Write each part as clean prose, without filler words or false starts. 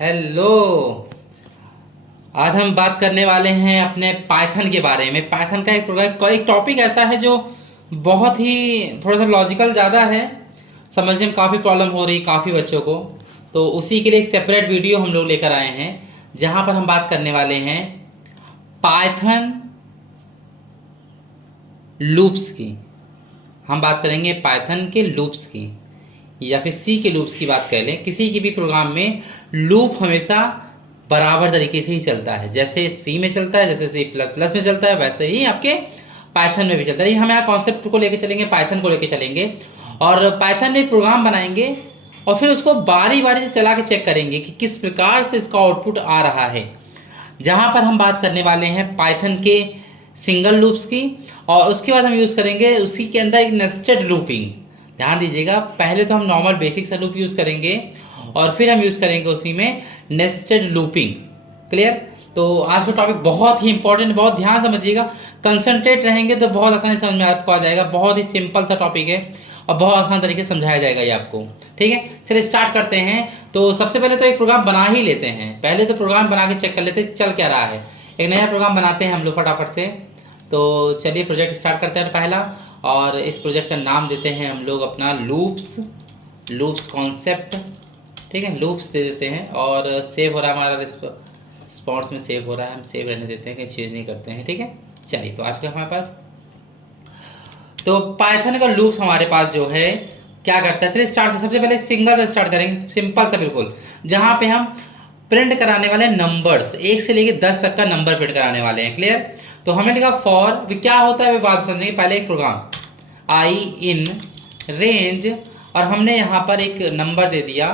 Hello. आज हम बात करने वाले हैं अपने पाइथन के बारे में। पाइथन का एक प्रोग्राम का एक टॉपिक ऐसा है जो बहुत ही थोड़ा सा लॉजिकल ज़्यादा है, समझने में काफ़ी प्रॉब्लम हो रही काफ़ी बच्चों को। तो उसी के लिए एक सेपरेट वीडियो हम लोग लेकर आए हैं जहाँ पर हम बात करने वाले हैं पाइथन लूप्स की। हम बात करेंगे पाइथन के लूप्स की या फिर सी के लूप्स की बात कर लें। किसी की भी प्रोग्राम में लूप हमेशा बराबर तरीके से ही चलता है, जैसे सी में चलता है, जैसे सी प्लस प्लस में चलता है, वैसे ही आपके पाइथन में भी चलता है। हम यहाँ कॉन्सेप्ट को लेके चलेंगे, पाइथन को लेके चलेंगे और पाइथन में प्रोग्राम बनाएंगे और फिर उसको बारी बारी से चला के चेक करेंगे कि किस प्रकार से इसका आउटपुट आ रहा है। जहाँ पर हम बात करने वाले हैं पाइथन के सिंगल लूप्स की, और उसके बाद हम यूज़ करेंगे उसी के अंदर एक नेस्टेड लूपिंग। ध्यान दीजिएगा, पहले तो हम नॉर्मल बेसिक सा लूप यूज़ करेंगे और फिर हम यूज़ करेंगे उसी में नेस्टेड लूपिंग। क्लियर? तो आज का टॉपिक बहुत ही इंपॉर्टेंट, बहुत ध्यान समझिएगा, कंसंट्रेट रहेंगे तो बहुत आसानी समझ में आपको आ जाएगा। बहुत ही सिंपल सा टॉपिक है और बहुत आसान तरीके से समझाया जाएगा ये आपको। ठीक है, चलिए स्टार्ट करते हैं। तो सबसे पहले तो एक प्रोग्राम बना ही लेते हैं। पहले तो प्रोग्राम बना के चेक कर लेते हैं चल क्या रहा है। एक नया प्रोग्राम बनाते हैं हम लोग फटाफट से। तो चलिए प्रोजेक्ट स्टार्ट करते हैं पहला, और इस प्रोजेक्ट का नाम देते हैं हम लोग अपना लूप्स कॉन्सेप्ट। ठीक है, लूप्स दे देते हैं और सेव हो रहा है हमारा, रिस्पॉन्स में सेव हो रहा है, हम सेव रहने देते हैं, कहीं चेंज नहीं करते हैं। ठीक है, चलिए तो आज का हमारे पास तो पाइथन का लूप्स हमारे पास जो है क्या करता है। चलिए स्टार्ट, सबसे पहले सिंगल से स्टार्ट करेंगे, सिंपल सा बिल्कुल, जहाँ पे हम प्रिंट कराने वाले नंबर्स 1 से लेके 10 तक का नंबर प्रिंट कराने वाले हैं। क्लियर? तो हमने लिखा फॉर, क्या होता है वे बात समझेंगे। पहले एक प्रोग्राम आई इन रेंज, और हमने यहाँ पर एक नंबर दे दिया।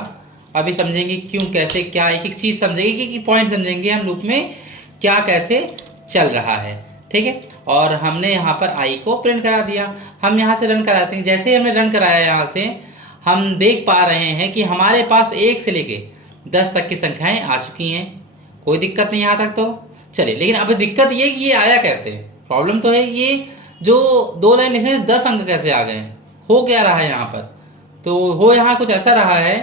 अभी समझेंगे क्यों, कैसे, क्या, एक एक चीज़ समझेंगे कि पॉइंट समझेंगे हम लूप में क्या कैसे चल रहा है। ठीक है, और हमने यहाँ पर आई को प्रिंट करा दिया। हम यहाँ से रन कराते हैं। जैसे ही हमने रन कराया यहाँ से हम देख पा रहे हैं कि हमारे पास 1 से लेके 10 तक की संख्याएं आ चुकी हैं। कोई दिक्कत नहीं यहाँ तक तो चलिए। लेकिन अब दिक्कत ये कि ये आया कैसे, प्रॉब्लम तो है। ये जो 2 लाइन लिखने से 10 अंक कैसे आ गए, हो क्या रहा है यहाँ पर। तो हो यहाँ कुछ ऐसा रहा है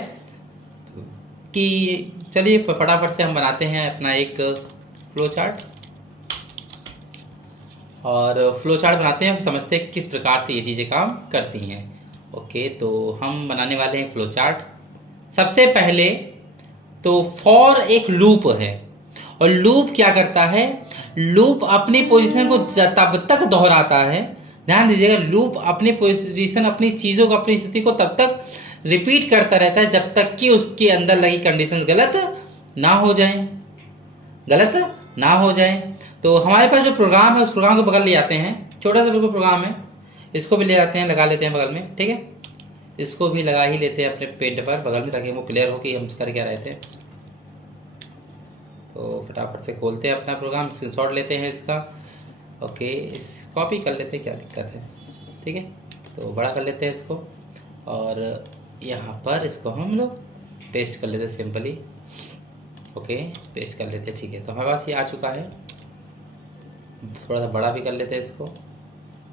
कि चलिए फटाफट से हम बनाते हैं अपना एक फ्लो चार्ट, और फ्लो चार्ट बनाते हैं, समझते हैं किस प्रकार से ये चीज़ें काम करती हैं। ओके, तो हम बनाने वाले हैं फ्लो चार्ट। सबसे पहले तो फॉर एक लूप है, और लूप क्या करता है, लूप अपनी पोजीशन को तब तक दोहराता है। ध्यान दीजिएगा, लूप अपनी पोजीशन, अपनी चीज़ों को, अपनी स्थिति को तब तक रिपीट करता रहता है जब तक कि उसके अंदर लगी कंडीशन गलत ना हो जाए। तो हमारे पास जो प्रोग्राम है उस प्रोग्राम को बगल ले जाते हैं। छोटा सा बिल्कुल प्रोग्राम है, इसको भी ले जाते हैं, लगा लेते हैं बगल में। ठीक है, इसको भी लगा ही लेते हैं अपने पेज पर बगल में, ताकि हमको क्लियर हो कि हम कर क्या रहे थे। तो फटाफट से खोलते हैं अपना प्रोग्राम, स्क्रीनशॉट लेते हैं इसका। ओके, इस कॉपी कर लेते हैं, क्या दिक्कत है। ठीक है, तो बड़ा कर लेते हैं इसको, और यहाँ पर इसको हम लोग पेस्ट कर लेते हैं सिंपली। ओके, पेस्ट कर लेते हैं। ठीक है, तो हमारे पास ये आ चुका है। थोड़ा सा बड़ा भी कर लेते हैं इसको,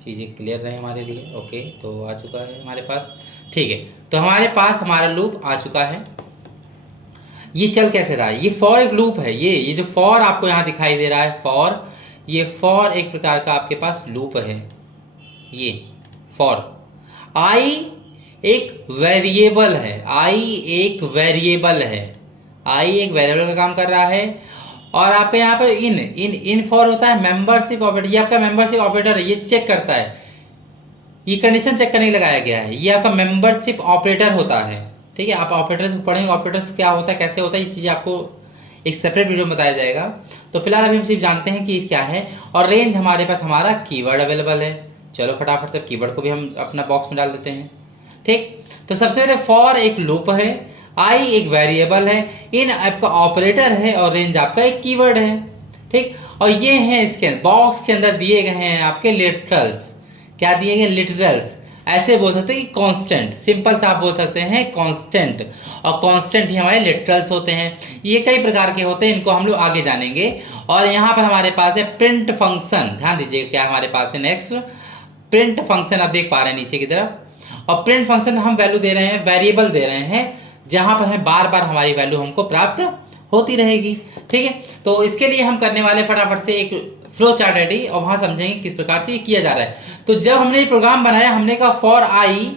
चीज़ें क्लियर रहे हमारे लिए। ओके, तो आ चुका है हमारे पास। ठीक है, तो हमारे पास हमारा लूप आ चुका है। ये चल कैसे रहा है, ये फॉर एक लूप है। ये जो फॉर आपको यहाँ दिखाई दे रहा है, फॉर, ये फॉर एक प्रकार का आपके पास लूप है। ये फॉर आई एक वेरिएबल है, आई एक वेरिएबल का काम कर रहा है। और आपके यहाँ पर इन फॉर होता है मेंबरशिप ऑपरेटर। ये आपका मेंबरशिप ऑपरेटर है, ये चेक करता है, ये कंडीशन चेक करने के लगाया गया है। ये आपका मेंबरशिप ऑपरेटर होता है। ठीक है, आप ऑपरेटर्स पढ़ेंगे, ऑपरेटर्स क्या होता है, कैसे होता है, ये चीज़ें आपको एक सेपरेट वीडियो में बताया जाएगा। तो फिलहाल अभी हम सिर्फ जानते हैं कि क्या है। और रेंज हमारे पास हमारा कीवर्ड अवेलेबल है। चलो फटाफट से कीवर्ड को भी हम अपना बॉक्स में डाल देते हैं। ठीक, तो सबसे पहले फॉर एक लूप है, आई एक वेरिएबल है, इन आपका ऑपरेटर है, और रेंज आपका एक कीवर्ड है। ठीक, और ये हैं इसके बॉक्स के अंदर दिए गए हैं आपके लिटरल्स। क्या दिए गए, लिटरल्स। ऐसे बोल सकते हैं कि कांस्टेंट, सिंपल सा आप बोल सकते हैं कांस्टेंट, और कांस्टेंट ही हमारे लिटरल्स होते हैं। ये कई प्रकार के होते हैं, इनको हम लोग आगे जानेंगे। और यहाँ पर हमारे पास है प्रिंट फंक्शन। ध्यान दीजिएगा क्या हमारे पास है, नेक्स्ट प्रिंट फंक्शन आप देख पा रहे हैं नीचे की तरफ। और प्रिंट फंक्शन हम वैल्यू दे रहे हैं, वेरिएबल दे रहे हैं, जहाँ पर हमें बार बार हमारी वैल्यू हमको प्राप्त होती रहेगी। ठीक है, तो इसके लिए हम करने वाले फटाफट से एक फ्लो चार्ट रेडी और वहां समझेंगे किस प्रकार से ये किया जा रहा है। तो जब हमने ये प्रोग्राम बनाया, हमने कहा फॉर आई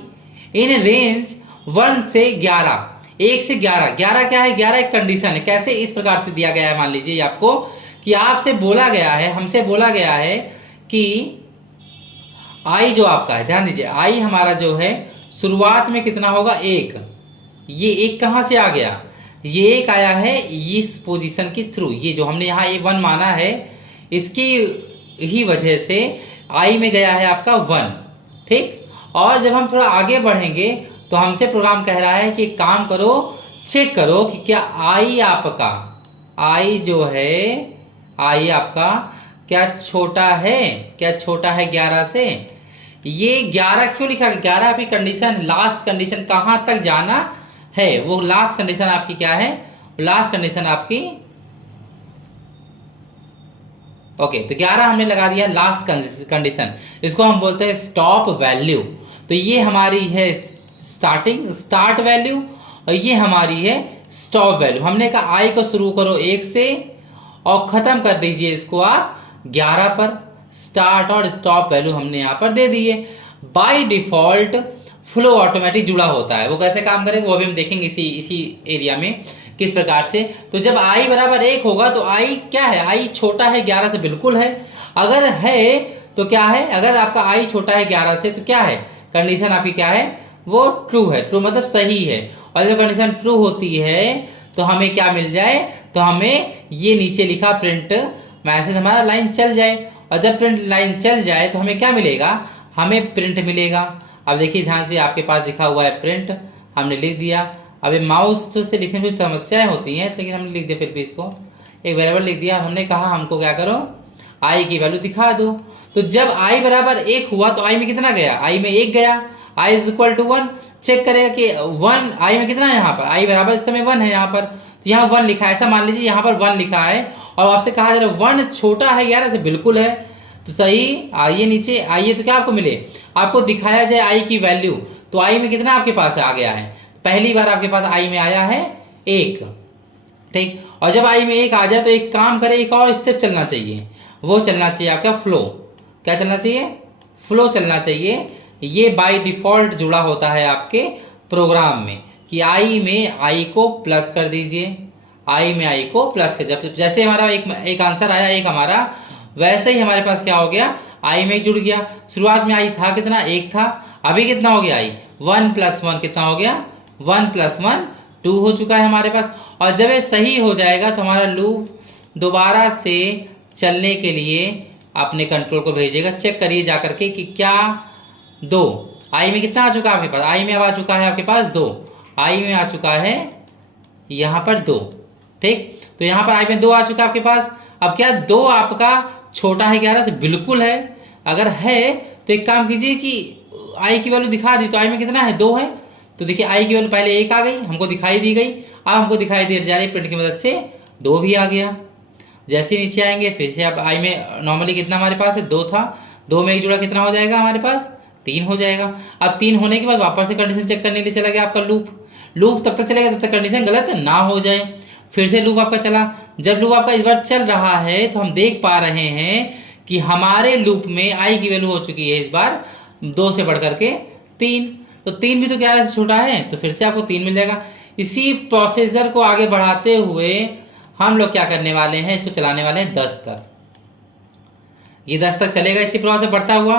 इन रेंज 1 से 11, 1 से 11, 11 क्या है, 11 एक कंडीशन है। कैसे, इस प्रकार से दिया गया है, मान लीजिए आपको कि आपसे बोला गया है, हमसे बोला गया है कि आई जो आपका है, ध्यान दीजिए, आई हमारा जो है शुरुआत में कितना होगा, 1। ये 1 कहां से आ गया, ये 1 आया है इस पोजीशन के थ्रू। ये जो हमने यहाँ A1 माना है, इसकी ही वजह से आई में गया है आपका 1। ठीक, और जब हम थोड़ा आगे बढ़ेंगे तो हमसे प्रोग्राम कह रहा है कि काम करो, चेक करो कि क्या आई आपका, आई जो है, आई आपका क्या छोटा है, क्या छोटा है 11 से। ये 11 क्यों लिखा, 11 आपकी कंडीशन, लास्ट कंडीशन कहां तक जाना है, वो लास्ट कंडीशन आपकी क्या है, लास्ट कंडीशन आपकी, ओके, तो 11 हमने लगा दिया लास्ट कंडीशन, इसको हम बोलते हैं स्टॉप वैल्यू। तो ये हमारी है स्टार्ट वैल्यू और ये हमारी है स्टॉप वैल्यू। हमने कहा आई को शुरू करो 1 से और खत्म कर दीजिए इसको आप 11 पर। स्टार्ट और स्टॉप वैल्यू हमने यहाँ पर दे दिए। बाय डिफॉल्ट फ्लो ऑटोमेटिक जुड़ा होता है, वो कैसे काम करेगा वो अभी हम देखेंगे इसी एरिया में किस प्रकार से। तो जब आई बराबर 1 होगा तो आई क्या है, आई छोटा है 11 से, बिल्कुल है। अगर है तो क्या है, अगर आपका आई छोटा है 11 से तो क्या है, कंडीशन आपकी क्या है, वो ट्रू है। ट्रू मतलब सही है। और जब कंडीशन ट्रू होती है तो हमें क्या मिल जाए, तो हमें ये नीचे लिखा प्रिंट मैसेज हमारा लाइन चल जाए। और जब प्रिंट लाइन चल जाए तो हमें क्या मिलेगा, हमें प्रिंट मिलेगा। अब देखिए ध्यान से, आपके पास लिखा हुआ है प्रिंट, हमने लिख दिया। अब ये माउस से लिखने में समस्याएं होती हैं, लेकिन हमने लिख दिया, फिर भी इसको एक वेरिएबल लिख दिया। हमने कहा हमको क्या करो, आई की वैल्यू दिखा दो। तो जब आई बराबर 1 हुआ तो आई में कितना गया, आई में 1 गया। I is equal to 1, check करेगा कि 1 आई में कितना है, यहाँ पर आई बराबर इस समय 1 है यहाँ पर, तो यहाँ 1 लिखा है। ऐसा मान लीजिए यहाँ पर 1 लिखा है और आपसे कहा जा रहा है 1 छोटा है 11 से, बिल्कुल है। तो सही, आइए नीचे आइए तो क्या आपको मिले, आपको दिखाया जाए आई की वैल्यू। तो आई में कितना आपके पास आ गया है, पहली बार आपके पास आई में आया है 1। ठीक, और जब आई में 1 आ जाए तो एक काम करे, एक और स्टेप चलना चाहिए, वो चलना चाहिए आपका फ्लो। क्या चलना चाहिए, फ्लो चलना चाहिए। ये बाय डिफॉल्ट जुड़ा होता है आपके प्रोग्राम में कि आई में आई को प्लस कर दीजिए, आई में आई को प्लस कर, जब जैसे हमारा एक आंसर आया 1 हमारा, वैसे ही हमारे पास क्या हो गया, आई में जुड़ गया। शुरुआत में आई था कितना, 1 था, अभी कितना हो गया, आई 1 + 1 कितना हो गया, 1 + 1 2 हो चुका है हमारे पास। और जब ये सही हो जाएगा तो हमारा लूप दोबारा से चलने के लिए अपने कंट्रोल को भेजेगा। चेक करिए जाकर के कि क्या 2, आई में कितना आ चुका है आपके पास, आई में अब आ चुका है आपके पास 2, आई में आ चुका है यहाँ पर 2। ठीक, तो यहाँ पर आई में 2 आ चुका है आपके पास। अब क्या 2 आपका छोटा है 11 से, बिल्कुल है। अगर है तो एक काम कीजिए कि आई की वैल्यू दिखा दी, तो आई में कितना है, 2 है। तो देखिए आई की वैल्यू पहले 1 आ गई, हमको दिखाई दी गई, अब हमको दिखाई दे जा रही प्रिंट की मदद से 2 भी आ गया। जैसे नीचे आएंगे फिर से, अब आई में नॉर्मली कितना हमारे पास है, 2 था, 2 में 1 जुड़ा कितना हो जाएगा हमारे पास, 3 हो जाएगा। अब 3 होने के बाद वापस से कंडीशन चेक करने के लिए चला गया आपका लूप तब तक चलेगा जब तक कंडीशन गलत ना हो जाए। फिर से लूप आपका चला। जब लूप आपका इस बार चल रहा है तो हम देख पा रहे हैं कि हमारे लूप में आई की वैल्यू हो चुकी है इस बार 2 से बढ़कर के 3। तो 3 भी तो 11 से छोटा है, तो फिर से आपको 3 मिल जाएगा। इसी प्रोसेसर को आगे बढ़ाते हुए हम लोग क्या करने वाले हैं, इसको चलाने वाले हैं 10 तक। ये 10 तक चलेगा इसी प्रोसेस बढ़ता हुआ।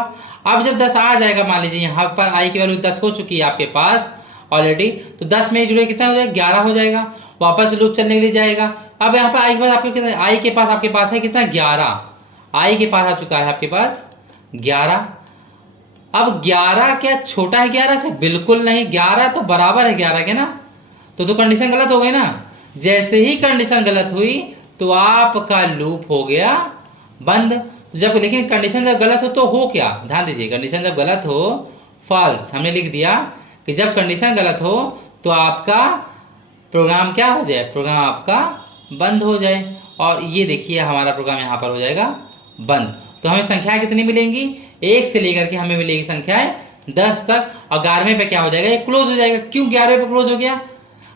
अब जब 10 आ जाएगा, मान लीजिए यहाँ पर आई की वैल्यू 10 हो चुकी है आपके पास ऑलरेडी, तो 10 में जुड़े कितना हो जाएगा, 11 हो जाएगा। वापस लूप चलने के लिए जाएगा। अब यहाँ पर आई के पास आपके कितना, आई के पास आपके पास है कितना, 11। आई के पास आ चुका है आपके पास 11। अब 11 क्या छोटा है 11 से, बिल्कुल नहीं, 11 तो बराबर है 11 के ना। तो कंडीशन गलत हो गई ना। जैसे ही कंडीशन गलत हुई तो आपका लूप हो गया बंद। तो जब, लेकिन कंडीशन जब गलत हो तो हो क्या, ध्यान दीजिए, कंडीशन जब गलत हो फॉल्स, हमने लिख दिया कि जब कंडीशन गलत हो तो आपका प्रोग्राम क्या हो जाए, प्रोग्राम आपका बंद हो जाए। और ये देखिए हमारा प्रोग्राम यहाँ पर हो जाएगा बंद। तो हमें संख्याएं कितनी मिलेंगी, 1 से लेकर के हमें मिलेगी संख्याएं 10 तक। और 11वें पे क्या हो जाएगा, ये क्लोज हो जाएगा। क्यों 11वें पे क्लोज हो गया,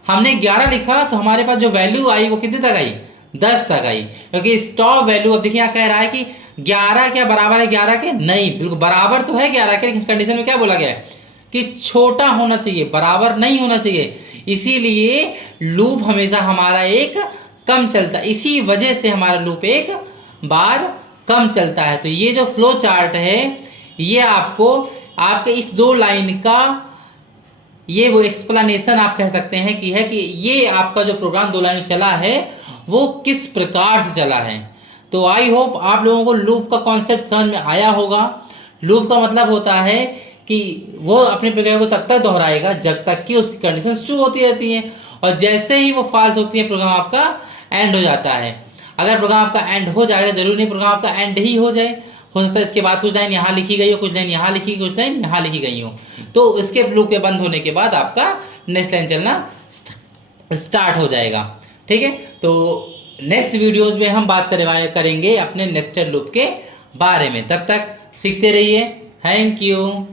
हमने 11 लिखा तो हमारे पास जो वैल्यू आई वो कितने तक आई, 10 तक आई, क्योंकि स्टॉप वैल्यू, अब देखिए यहाँ कह रहा है कि 11 क्या बराबर है 11 के, नहीं बिल्कुल बराबर तो है 11 के, लेकिन कंडीशन में क्या बोला गया है कि छोटा होना चाहिए, बराबर नहीं होना चाहिए, इसीलिए लूप हमेशा हमारा एक कम चलता है, इसी वजह से हमारा लूप एक बार कम चलता है। तो ये जो फ्लो चार्ट है ये आपको आपके इस 2 लाइन का ये वो एक्सप्लेनेशन आप कह सकते हैं कि है कि ये आपका जो प्रोग्राम 2 लाइन में चला है वो किस प्रकार से चला है। तो आई होप आप लोगों को लूप का कॉन्सेप्ट समझ में आया होगा। लूप का मतलब होता है कि वो अपने प्रोग्राम को तब तक दोहराएगा जब तक कि उसकी कंडीशंस ट्रू होती रहती हैं, और जैसे ही वो फॉल्स होती है प्रोग्राम आपका एंड हो जाता है। अगर प्रोग्राम आपका एंड हो जाएगा, जरूरी नहीं प्रोग्राम आपका एंड ही हो जाए, हो सकता है इसके बाद कुछ लाइन यहाँ लिखी गई हो, कुछ लाइन यहाँ लिखी, कुछ लाइन यहाँ लिखी गई हो, तो इसके लूप के बंद होने के बाद आपका नेक्स्ट लाइन चलना स्टार्ट हो जाएगा। ठीक है, तो नेक्स्ट वीडियोज में हम बात करेंगे अपने नेस्टेड लूप के बारे में। तब तक सीखते रहिए। Thank you.